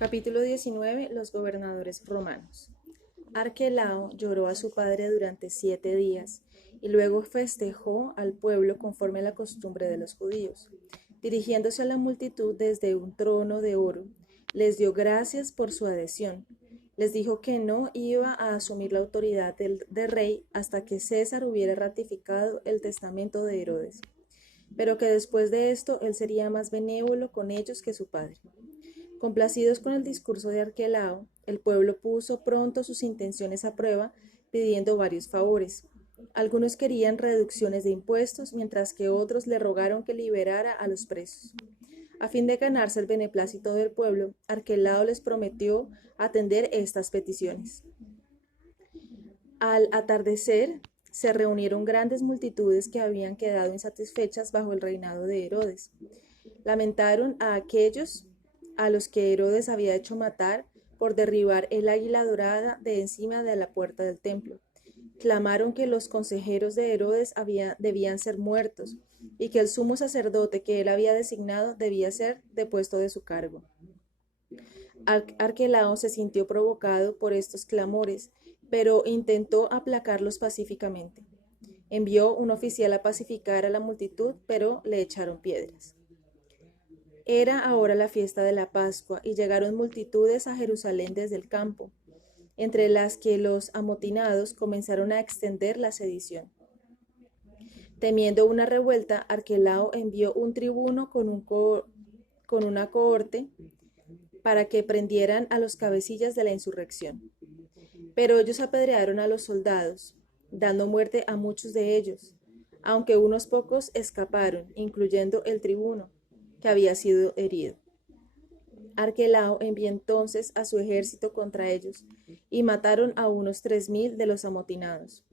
Capítulo 19. Los gobernadores romanos. Arquelao lloró a su padre durante 7 días y luego festejó al pueblo conforme a la costumbre de los judíos. Dirigiéndose a la multitud desde un trono de oro, les dio gracias por su adhesión. Les dijo que no iba a asumir la autoridad de rey hasta que César hubiera ratificado el testamento de Herodes, pero que después de esto él sería más benévolo con ellos que su padre. Complacidos con el discurso de Arquelao, el pueblo puso pronto sus intenciones a prueba, pidiendo varios favores. Algunos querían reducciones de impuestos, mientras que otros le rogaron que liberara a los presos. A fin de ganarse el beneplácito del pueblo, Arquelao les prometió atender estas peticiones. Al atardecer, se reunieron grandes multitudes que habían quedado insatisfechas bajo el reinado de Herodes. Lamentaron a aquellos a los que Herodes había hecho matar por derribar el águila dorada de encima de la puerta del templo. Clamaron que los consejeros de Herodes debían ser muertos y que el sumo sacerdote que él había designado debía ser depuesto de su cargo. Arquelao se sintió provocado por estos clamores, pero intentó aplacarlos pacíficamente. Envió un oficial a pacificar a la multitud, pero le echaron piedras. Era ahora la fiesta de la Pascua y llegaron multitudes a Jerusalén desde el campo, entre las que los amotinados comenzaron a extender la sedición. Temiendo una revuelta, Arquelao envió un tribuno con una cohorte para que prendieran a los cabecillas de la insurrección. Pero ellos apedrearon a los soldados, dando muerte a muchos de ellos, aunque unos pocos escaparon, incluyendo el tribuno, que había sido herido. Arquelao envió entonces a su ejército contra ellos, y mataron a unos 3,000 de los amotinados,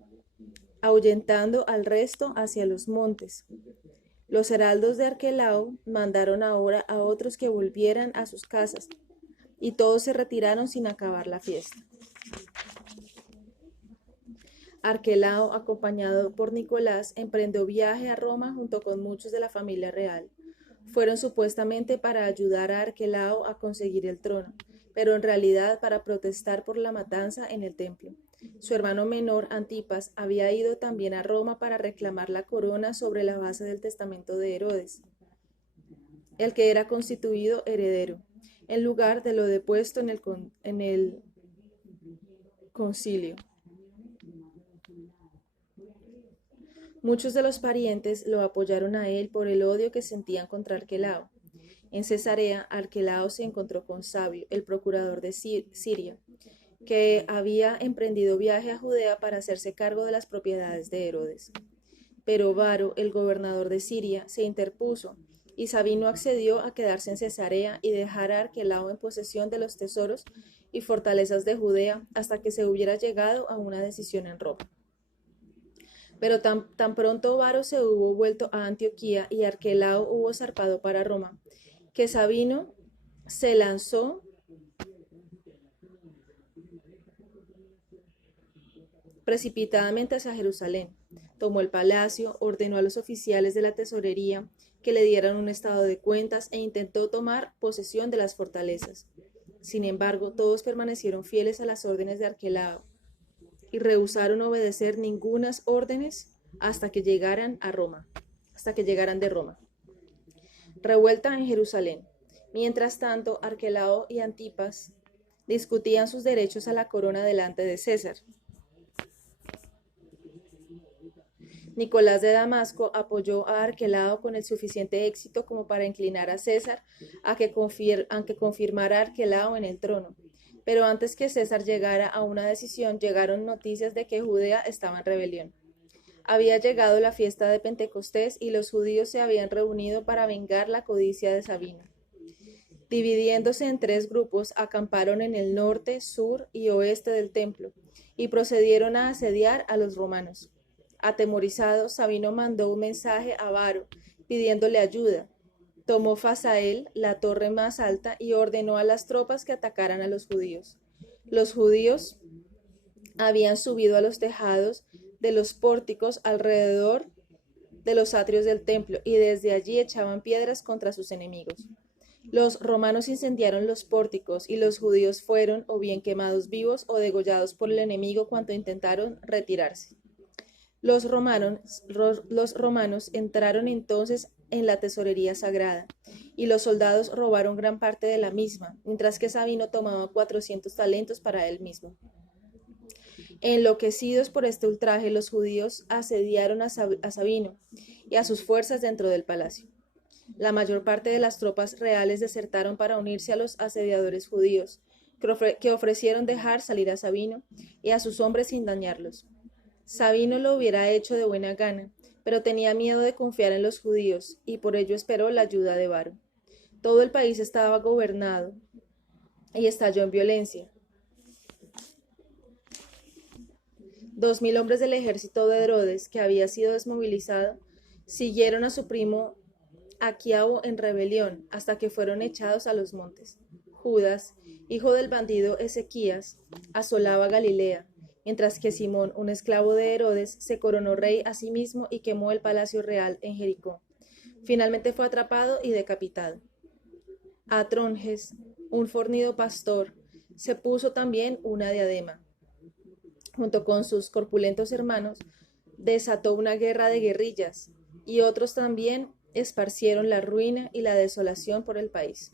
ahuyentando al resto hacia los montes. Los heraldos de Arquelao mandaron ahora a otros que volvieran a sus casas, y todos se retiraron sin acabar la fiesta. Arquelao, acompañado por Nicolás, emprendió viaje a Roma junto con muchos de la familia real. Fueron supuestamente para ayudar a Arquelao a conseguir el trono, pero en realidad para protestar por la matanza en el templo. Su hermano menor, Antipas, había ido también a Roma para reclamar la corona sobre la base del testamento de Herodes, el que era constituido heredero, en lugar de lo depuesto en el concilio. Muchos de los parientes lo apoyaron a él por el odio que sentían contra Arquelao. En Cesarea, Arquelao se encontró con Sabio, el procurador de Siria, que había emprendido viaje a Judea para hacerse cargo de las propiedades de Herodes. Pero Varo, el gobernador de Siria, se interpuso, y Sabino accedió a quedarse en Cesarea y dejar a Arquelao en posesión de los tesoros y fortalezas de Judea hasta que se hubiera llegado a una decisión en Roma. Pero tan pronto Varo se hubo vuelto a Antioquía y Arquelao hubo zarpado para Roma, que Sabino se lanzó precipitadamente hacia Jerusalén. Tomó el palacio, ordenó a los oficiales de la tesorería que le dieran un estado de cuentas e intentó tomar posesión de las fortalezas. Sin embargo, todos permanecieron fieles a las órdenes de Arquelao y rehusaron obedecer ningunas órdenes hasta que llegaran de Roma. Revuelta en Jerusalén. Mientras tanto, Arquelao y Antipas discutían sus derechos a la corona delante de César. Nicolás de Damasco apoyó a Arquelao con el suficiente éxito como para inclinar a César a que confirmara a Arquelao en el trono. Pero antes que César llegara a una decisión, llegaron noticias de que Judea estaba en rebelión. Había llegado la fiesta de Pentecostés y los judíos se habían reunido para vengar la codicia de Sabino. Dividiéndose en 3 grupos, acamparon en el norte, sur y oeste del templo y procedieron a asediar a los romanos. Atemorizado, Sabino mandó un mensaje a Varo pidiéndole ayuda. Tomó Fasael, la torre más alta, y ordenó a las tropas que atacaran a los judíos. Los judíos habían subido a los tejados de los pórticos alrededor de los atrios del templo y desde allí echaban piedras contra sus enemigos. Los romanos incendiaron los pórticos y los judíos fueron o bien quemados vivos o degollados por el enemigo cuando intentaron retirarse. Los romanos entraron entonces en la tesorería sagrada y los soldados robaron gran parte de la misma, mientras que Sabino tomaba 400 talentos para él mismo. Enloquecidos por este ultraje, los judíos asediaron a Sabino y a sus fuerzas dentro del palacio. La mayor parte de las tropas reales desertaron para unirse a los asediadores judíos, que ofrecieron dejar salir a Sabino y a sus hombres sin dañarlos. Sabino lo hubiera hecho de buena gana, pero tenía miedo de confiar en los judíos y por ello esperó la ayuda de Varo. Todo el país estaba gobernado y estalló en violencia. 2000 hombres del ejército de Herodes, que había sido desmovilizado, siguieron a su primo Aquiao en rebelión hasta que fueron echados a los montes. Judas, hijo del bandido Ezequías, asolaba Galilea, mientras que Simón, un esclavo de Herodes, se coronó rey a sí mismo y quemó el palacio real en Jericó. Finalmente fue atrapado y decapitado. Atronges, un fornido pastor, se puso también una diadema. Junto con sus corpulentos hermanos, desató una guerra de guerrillas, y otros también esparcieron la ruina y la desolación por el país.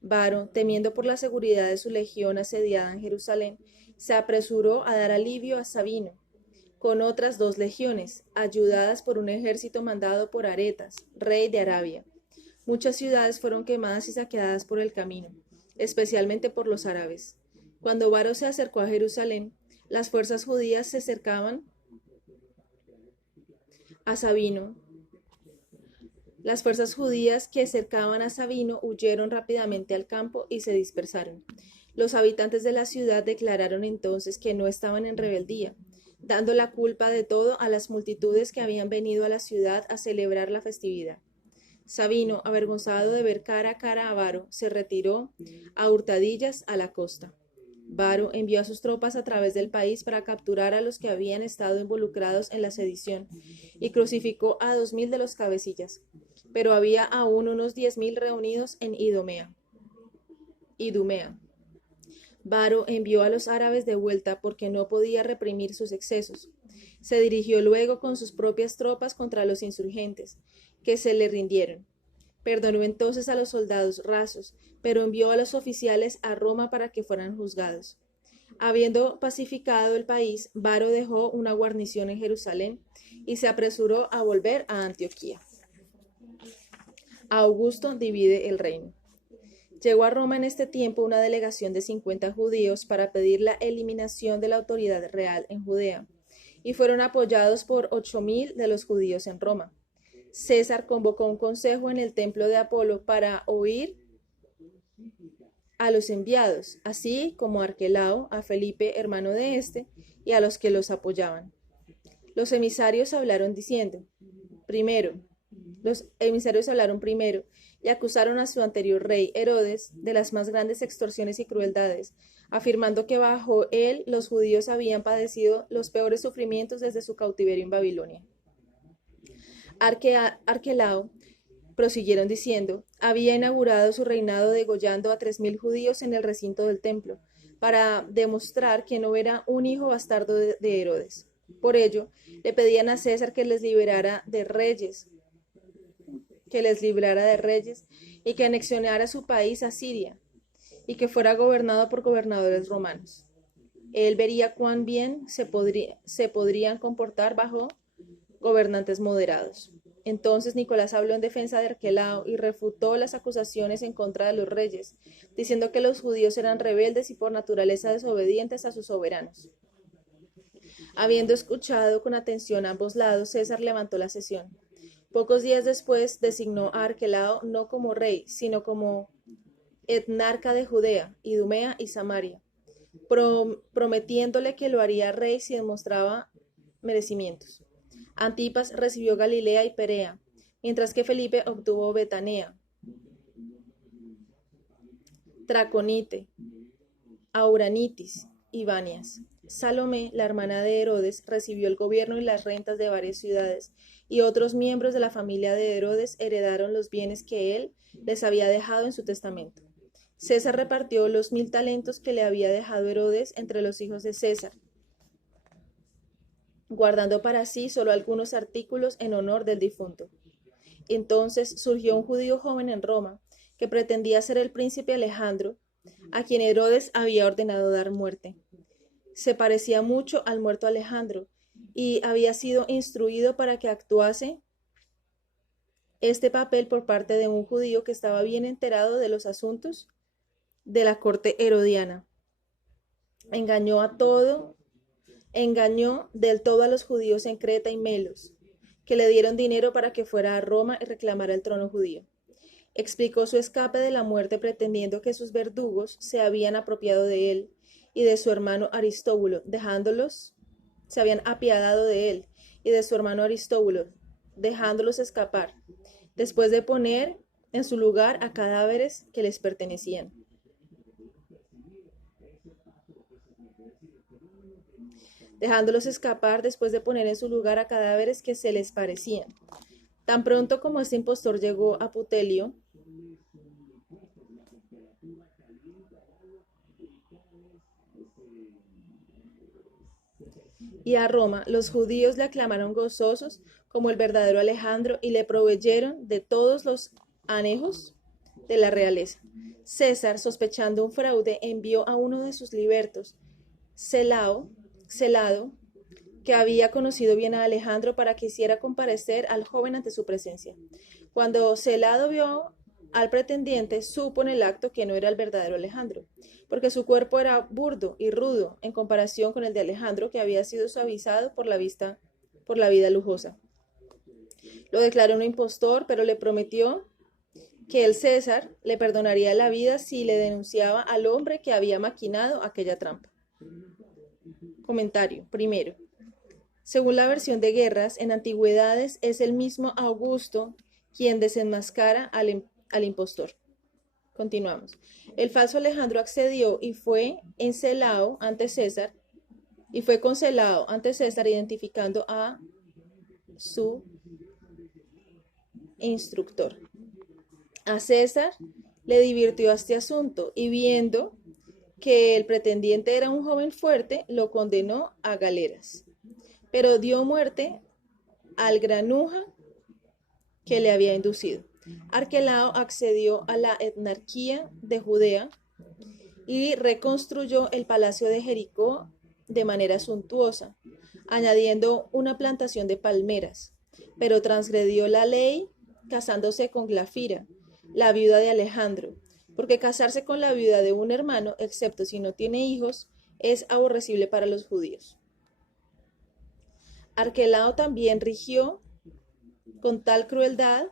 Varo, temiendo por la seguridad de su legión asediada en Jerusalén, se apresuró a dar alivio a Sabino, con otras 2 legiones, ayudadas por un ejército mandado por Aretas, rey de Arabia. Muchas ciudades fueron quemadas y saqueadas por el camino, especialmente por los árabes. Cuando Varo se acercó a Jerusalén, las fuerzas judías se acercaban a Sabino. Las fuerzas judías que cercaban a Sabino huyeron rápidamente al campo y se dispersaron. Los habitantes de la ciudad declararon entonces que no estaban en rebeldía, dando la culpa de todo a las multitudes que habían venido a la ciudad a celebrar la festividad. Sabino, avergonzado de ver cara a cara a Varo, se retiró a hurtadillas a la costa. Varo envió a sus tropas a través del país para capturar a los que habían estado involucrados en la sedición y crucificó a 2000 de los cabecillas, pero había aún unos 10.000 reunidos en Idumea. Varo envió a los árabes de vuelta porque no podía reprimir sus excesos. Se dirigió luego con sus propias tropas contra los insurgentes, que se le rindieron. Perdonó entonces a los soldados rasos, pero envió a los oficiales a Roma para que fueran juzgados. Habiendo pacificado el país, Varo dejó una guarnición en Jerusalén y se apresuró a volver a Antioquía. Augusto divide el reino. Llegó a Roma en este tiempo una delegación de 50 judíos para pedir la eliminación de la autoridad real en Judea, y fueron apoyados por 8.000 de los judíos en Roma. César convocó un consejo en el templo de Apolo para oír a los enviados, así como a Arquelao, a Felipe, hermano de éste, y a los que los apoyaban. Los emisarios hablaron primero y acusaron a su anterior rey, Herodes, de las más grandes extorsiones y crueldades, afirmando que bajo él los judíos habían padecido los peores sufrimientos desde su cautiverio en Babilonia. Arquelao, prosiguieron diciendo, había inaugurado su reinado degollando a 3.000 judíos en el recinto del templo, para demostrar que no era un hijo bastardo de Herodes. Por ello, le pedían a César que les librara de reyes y que anexionara su país a Siria y que fuera gobernado por gobernadores romanos. Él vería cuán bien se podrían comportar bajo gobernantes moderados. Entonces Nicolás habló en defensa de Arquelao y refutó las acusaciones en contra de los reyes, diciendo que los judíos eran rebeldes y por naturaleza desobedientes a sus soberanos. Habiendo escuchado con atención a ambos lados, César levantó la sesión. Pocos días después designó a Arquelao no como rey, sino como etnarca de Judea, Idumea y Samaria, prometiéndole que lo haría rey si demostraba merecimientos. Antipas recibió Galilea y Perea, mientras que Felipe obtuvo Betanea, Traconite, Auranitis y Banias. Salomé, la hermana de Herodes, recibió el gobierno y las rentas de varias ciudades, y otros miembros de la familia de Herodes heredaron los bienes que él les había dejado en su testamento. César repartió los 1000 talentos que le había dejado Herodes entre los hijos de César, guardando para sí solo algunos artículos en honor del difunto. Entonces surgió un judío joven en Roma, que pretendía ser el príncipe Alejandro, a quien Herodes había ordenado dar muerte. Se parecía mucho al muerto Alejandro, y había sido instruido para que actuase este papel por parte de un judío que estaba bien enterado de los asuntos de la corte herodiana. Engañó del todo a los judíos en Creta y Melos, que le dieron dinero para que fuera a Roma y reclamara el trono judío. Explicó su escape de la muerte pretendiendo que sus verdugos se habían apropiado de él y de su hermano Aristóbulo, se habían apiadado de él y de su hermano Aristóbulo, dejándolos escapar, después de poner en su lugar a cadáveres que les pertenecían. Dejándolos escapar después de poner en su lugar a cadáveres que se les parecían. Tan pronto como este impostor llegó a Putelio, y a Roma, los judíos le aclamaron gozosos como el verdadero Alejandro y le proveyeron de todos los anejos de la realeza. César, sospechando un fraude, envió a uno de sus libertos, Celado, que había conocido bien a Alejandro, para que hiciera comparecer al joven ante su presencia. Cuando Celado vio al pretendiente, supo en el acto que no era el verdadero Alejandro, porque su cuerpo era burdo y rudo en comparación con el de Alejandro, que había sido suavizado por la vida lujosa. Lo declaró un impostor, pero le prometió que el César le perdonaría la vida si le denunciaba al hombre que había maquinado aquella trampa. Comentario. Primero, según la versión de Guerras, en antigüedades es el mismo Augusto quien desenmascara al impostor. Continuamos. El falso Alejandro accedió y fue encelado ante César, identificando a su instructor. A César le divirtió este asunto y viendo que el pretendiente era un joven fuerte, lo condenó a galeras, pero dio muerte al granuja que le había inducido. Arquelao accedió a la etnarquía de Judea y reconstruyó el palacio de Jericó de manera suntuosa, añadiendo una plantación de palmeras, pero transgredió la ley casándose con Glafira, la viuda de Alejandro, porque casarse con la viuda de un hermano, excepto si no tiene hijos, es aborrecible para los judíos. Arquelao también rigió con tal crueldad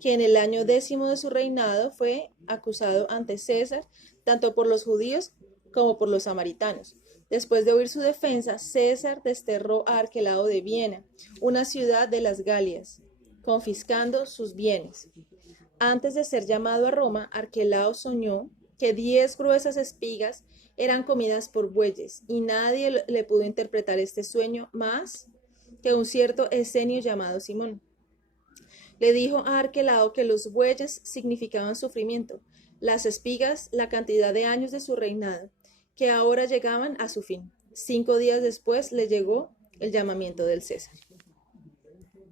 que en el año 10 de su reinado fue acusado ante César, tanto por los judíos como por los samaritanos. Después de oír su defensa, César desterró a Arquelao de Viena, una ciudad de las Galias, confiscando sus bienes. Antes de ser llamado a Roma, Arquelao soñó que 10 gruesas espigas eran comidas por bueyes, y nadie le pudo interpretar este sueño más que un cierto esenio llamado Simón. Le dijo a Arquelao que los bueyes significaban sufrimiento, las espigas la cantidad de años de su reinado, que ahora llegaban a su fin. 5 días después le llegó el llamamiento del César.